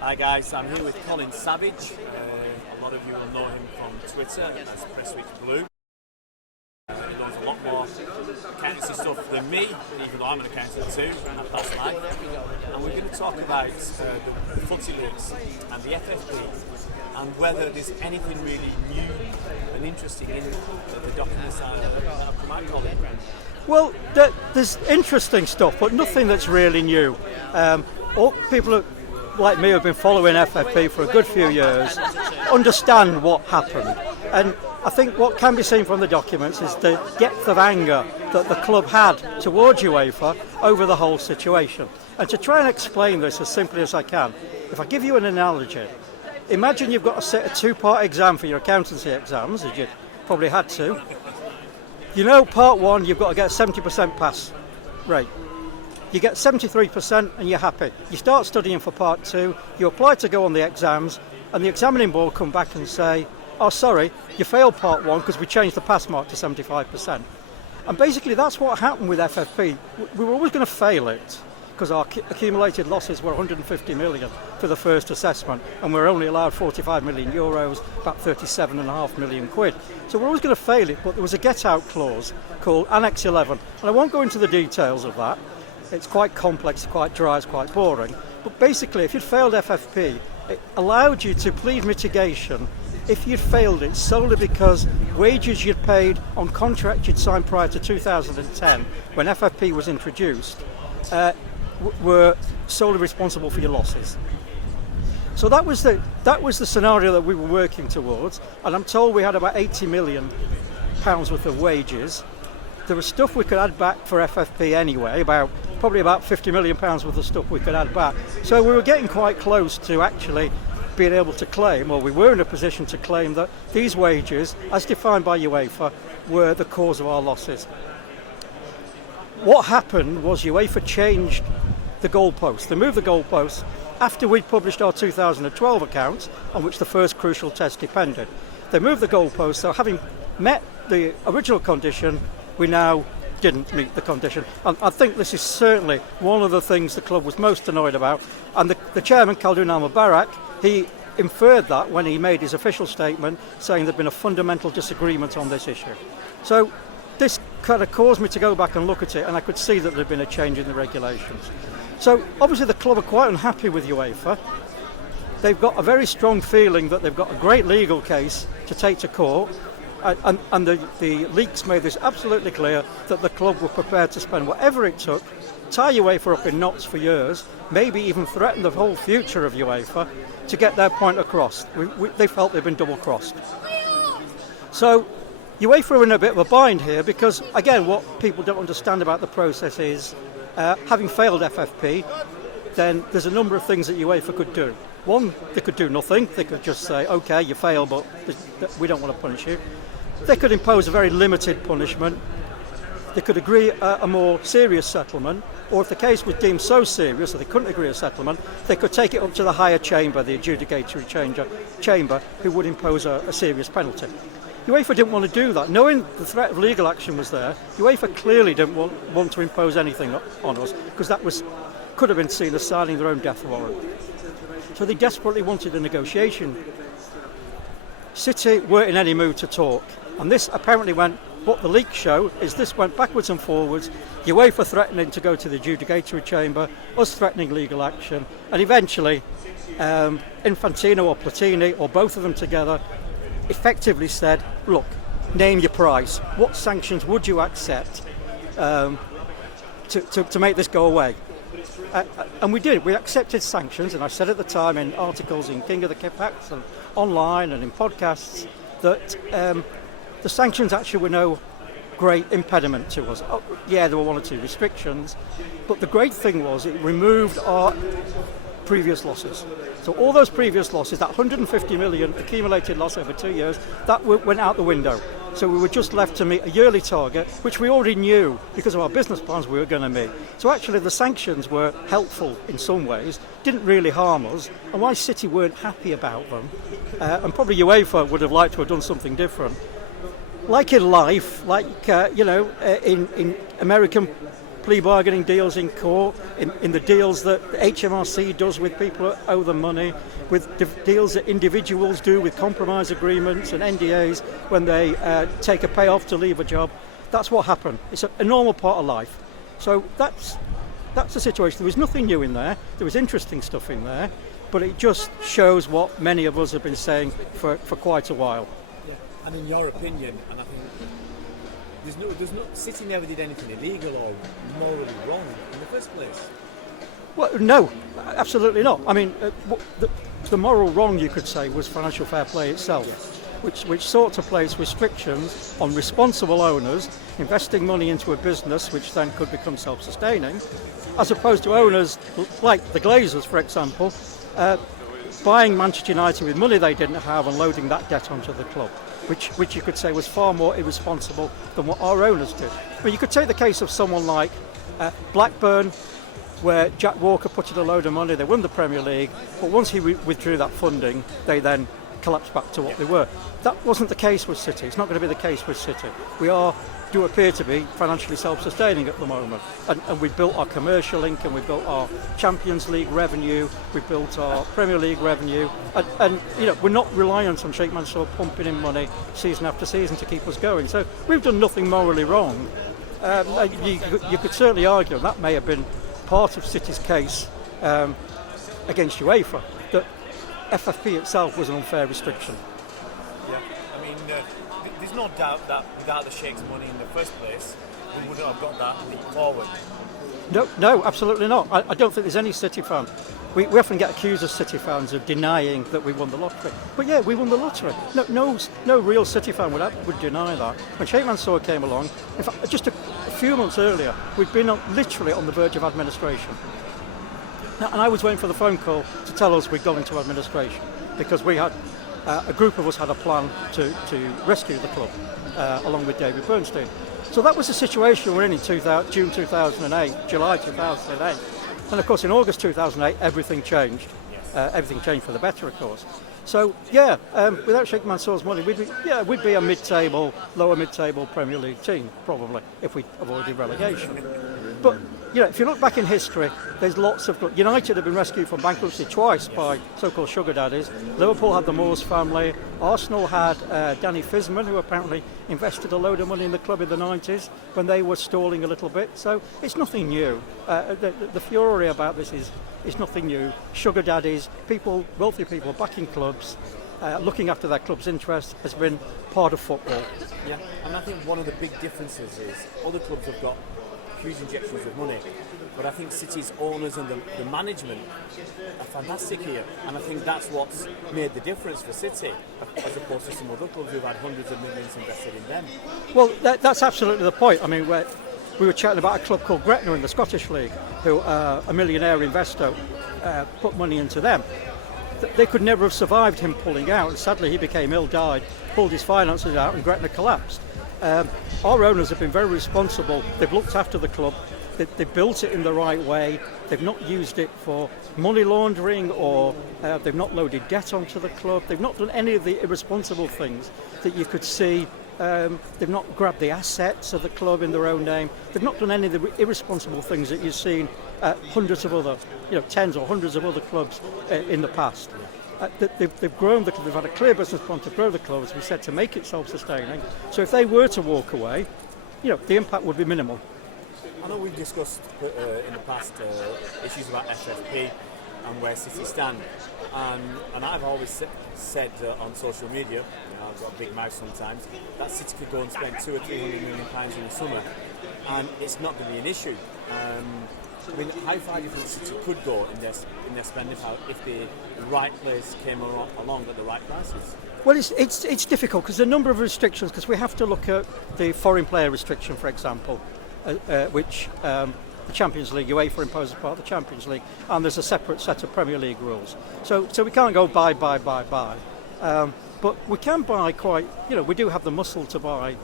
Hi guys, I'm here with Colin Savage. A lot of you will know him from Twitter as Press Week Blue. He knows a lot more accountancy stuff than me, even though I'm an accountant too, and I've passed life. And we're going to talk about the Footyleaks and the FFP and whether there's anything really new and interesting in the documents that have come out, Colin. Well, there's interesting stuff, but nothing that's really new. All people like me who've been following FFP for a good few years understand what happened. And I think what can be seen from the documents is the depth of anger that the club had towards UEFA over the whole situation. And to try and explain this as simply as I can, if I give you an analogy, imagine you've got to sit a two-part exam for your accountancy exams, as you probably had to. You know, part one, you've got to get a 70% pass rate. You get 73% and you're happy. You start studying for part two, you apply to go on the exams, and the examining board come back and say, oh, sorry, you failed part one because we changed the pass mark to 75%. And basically that's what happened with FFP. We were always going to fail it because our accumulated losses were 150 million for the first assessment, and we're only allowed 45 million euros, about 37.5 million quid. So we're always going to fail it, but there was a get-out clause called Annex 11. And I won't go into the details of that. It's quite complex, quite dry, it's quite boring. But basically, if you'd failed FFP, it allowed you to plead mitigation if you'd failed it solely because wages you'd paid on contracts you'd signed prior to 2010, when FFP was introduced, were solely responsible for your losses. So that was the scenario that we were working towards, and I'm told we had about 80 million pounds worth of wages. There was stuff we could add back for FFP anyway, probably about 50 million pounds worth of stuff we could add back. So we were getting quite close to actually being able to claim, or we were in a position to claim, that these wages, as defined by UEFA, were the cause of our losses. What happened was UEFA changed the goalposts. They moved the goalposts after we'd published our 2012 accounts, on which the first crucial test depended. They moved the goalposts, so having met the original condition, we now didn't meet the condition. And I think this is certainly one of the things the club was most annoyed about. And the chairman, Khaldun Al-Mubarak, he inferred that when he made his official statement saying there'd been a fundamental disagreement on this issue. So this kind of caused me to go back and look at it, and I could see that there'd been a change in the regulations. So obviously the club are quite unhappy with UEFA. They've got a very strong feeling that they've got a great legal case to take to court. And the leaks made this absolutely clear that the club were prepared to spend whatever it took, tie UEFA up in knots for years, maybe even threaten the whole future of UEFA to get their point across. They felt they'd been double-crossed. So UEFA are in a bit of a bind here because, again, what people don't understand about the process is, having failed FFP, then there's a number of things that UEFA could do. One, they could do nothing. They could just say, OK, you failed, but we don't want to punish you. They could impose a very limited punishment. They could agree a more serious settlement, or if the case was deemed so serious that they couldn't agree a settlement, they could take it up to the higher chamber, the adjudicatory chamber, who would impose a serious penalty. UEFA didn't want to do that. Knowing the threat of legal action was there, UEFA clearly didn't want to impose anything on us, because that could have been seen as signing their own death warrant. So they desperately wanted a negotiation. City weren't in any mood to talk, and this apparently what the leaks show is this went backwards and forwards, UEFA threatening to go to the adjudicatory chamber, us threatening legal action, and eventually Infantino or Platini, or both of them together, effectively said, look, name your price. What sanctions would you accept to make this go away? And we did. We accepted sanctions, and I said at the time in articles in King of the Kipaks and online and in podcasts that the sanctions actually were no great impediment to us. Oh, yeah, there were one or two restrictions, but the great thing was it removed our previous losses. So all those previous losses, that 150 million accumulated loss over 2 years, that went out the window. So we were just left to meet a yearly target, which we already knew because of our business plans we were going to meet. So actually the sanctions were helpful in some ways, didn't really harm us, and why City weren't happy about them, and probably UEFA would have liked to have done something different. Like in life, in American plea bargaining deals in court, in the deals that HMRC does with people who owe them money, with deals that individuals do with compromise agreements and NDAs when they take a payoff to leave a job. That's what happened. It's a normal part of life. So that's the situation. There was nothing new in there. There was interesting stuff in there, but it just shows what many of us have been saying for quite a while. Yeah. And in your opinion, and I think City never did anything illegal or morally wrong in the first place. Well, no, absolutely not. I mean, the moral wrong, you could say, was financial fair play itself, which sought to place restrictions on responsible owners investing money into a business which then could become self-sustaining, as opposed to owners like the Glazers, for example, buying Manchester United with money they didn't have and loading that debt onto the club, which you could say was far more irresponsible than what our owners did. I mean, you could take the case of someone like Blackburn, where Jack Walker put in a load of money, they won the Premier League, but once he withdrew that funding, they then collapsed back to what they were. That wasn't the case with City. It's not going to be the case with City. We do appear to be financially self-sustaining at the moment, and we built our commercial link, and we built our Champions League revenue, we built our Premier League revenue, and we're not reliant on Sheikh Mansour pumping in money season after season to keep us going. So we've done nothing morally wrong. You could certainly argue that may have been part of City's case against UEFA, that FFP itself was an unfair restriction. Yeah, I mean, there's no doubt that without the Sheikh's money in the first place, we wouldn't have got that leap forward. No, absolutely not. I don't think there's any City fan. We often get accused as City fans of denying that we won the lottery. But yeah, we won the lottery. No real City fan would deny that. When Sheikh Mansour came along, in fact, just a few months earlier, we'd been literally on the verge of administration. Now, and I was waiting for the phone call to tell us we'd gone into administration, because we had a group of us had a plan to rescue the club along with David Bernstein. So that was the situation we're in June 2008, July 2008. And of course in August 2008 everything changed. Everything changed for the better, of course. So without Sheikh Mansour's money, we'd be a lower mid-table Premier League team probably if we avoided relegation. But if you look back in history, there's lots of United have been rescued from bankruptcy twice by so-called sugar daddies. Liverpool had the Moores family. Arsenal had Danny Fisman, who apparently invested a load of money in the club in the 90s when they were stalling a little bit. So it's nothing new. The fury about this is nothing new. Sugar daddies, wealthy people backing clubs, looking after their club's interests has been part of football. Yeah, and I think one of the big differences is other clubs have got huge injections of money, but I think City's owners and the management are fantastic here, and I think that's what's made the difference for City as opposed to some other clubs who've had hundreds of millions invested in them. Well, that's absolutely the point. I mean, we were chatting about a club called Gretna in the Scottish League, who a millionaire investor put money into them. They could never have survived him pulling out, and sadly he became ill, died, pulled his finances out, and Gretna collapsed. Our owners have been very responsible. They've looked after the club. They've built it in the right way. They've not used it for money laundering, or they've not loaded debt onto the club. They've not done any of the irresponsible things that you could see. They've not grabbed the assets of the club in their own name. They've not done any of the irresponsible things that you've seen hundreds of other, tens or hundreds of other clubs in the past. They've grown the club. They've had a clear business plan to grow the club, as we said, to make it self-sustaining. So if they were to walk away, the impact would be minimal. I know we've discussed in the past issues about FFP and where City stand, and I've always said on social media, I've got a big mouth sometimes, that City could go and spend £200 or £300 million in the summer, and it's not going to be an issue. I mean, how far do you think City could go in their spending power if the right players came along at the right prices? Well, it's difficult because there are a number of restrictions, because we have to look at the foreign player restriction, for example, which the Champions League, UEFA imposes as part of the Champions League, and there's a separate set of Premier League rules. So we can't go buy. But we can buy quite, we do have the muscle to buy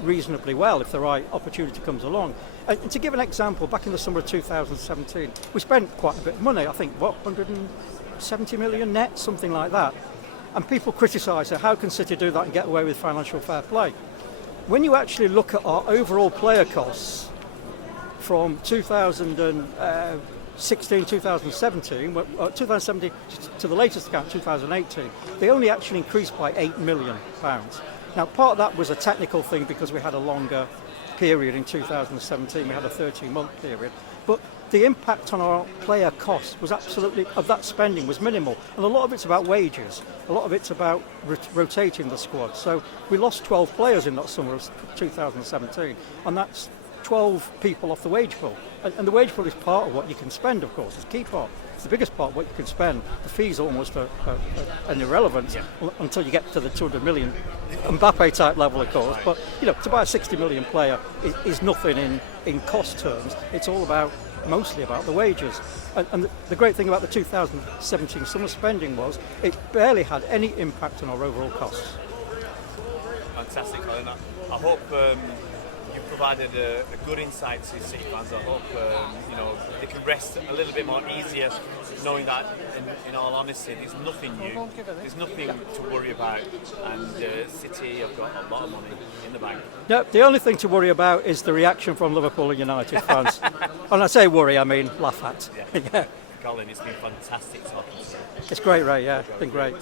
reasonably well if the right opportunity comes along. And to give an example, back in the summer of 2017, we spent quite a bit of money, I think, 170 million net, something like that. And people criticise how can City do that and get away with financial fair play? When you actually look at our overall player costs from 2016, 2017, 2017 to the latest account, 2018, they only actually increased by £8 million. Now, part of that was a technical thing because we had a longer period in 2017, we had a 13-month period, but the impact on our player costs was absolutely, of that spending was minimal, and a lot of it's about wages, a lot of it's about rotating the squad. So we lost 12 players in that summer of 2017, and that's 12 people off the wage pool. And the wage pool is part of what you can spend, of course, it's a key part. It's the biggest part of what you can spend. The fees are almost an irrelevance until you get to the 200 million Mbappe type level, of course. But to buy a 60 million player is nothing in cost terms. It's all mostly about the wages. And the great thing about the 2017 summer spending was it barely had any impact on our overall costs. Fantastic, Colin. I hope you've provided a good insight to City fans. I hope they can rest a little bit more easier, knowing that, in all honesty, there's nothing new. There's nothing to worry about, and City have got a lot of money in the bank. No, the only thing to worry about is the reaction from Liverpool and United fans. And I say worry, I mean laugh at. Yeah. Colin, it's been fantastic talking to you. It's great, Ray. Yeah, it's been great.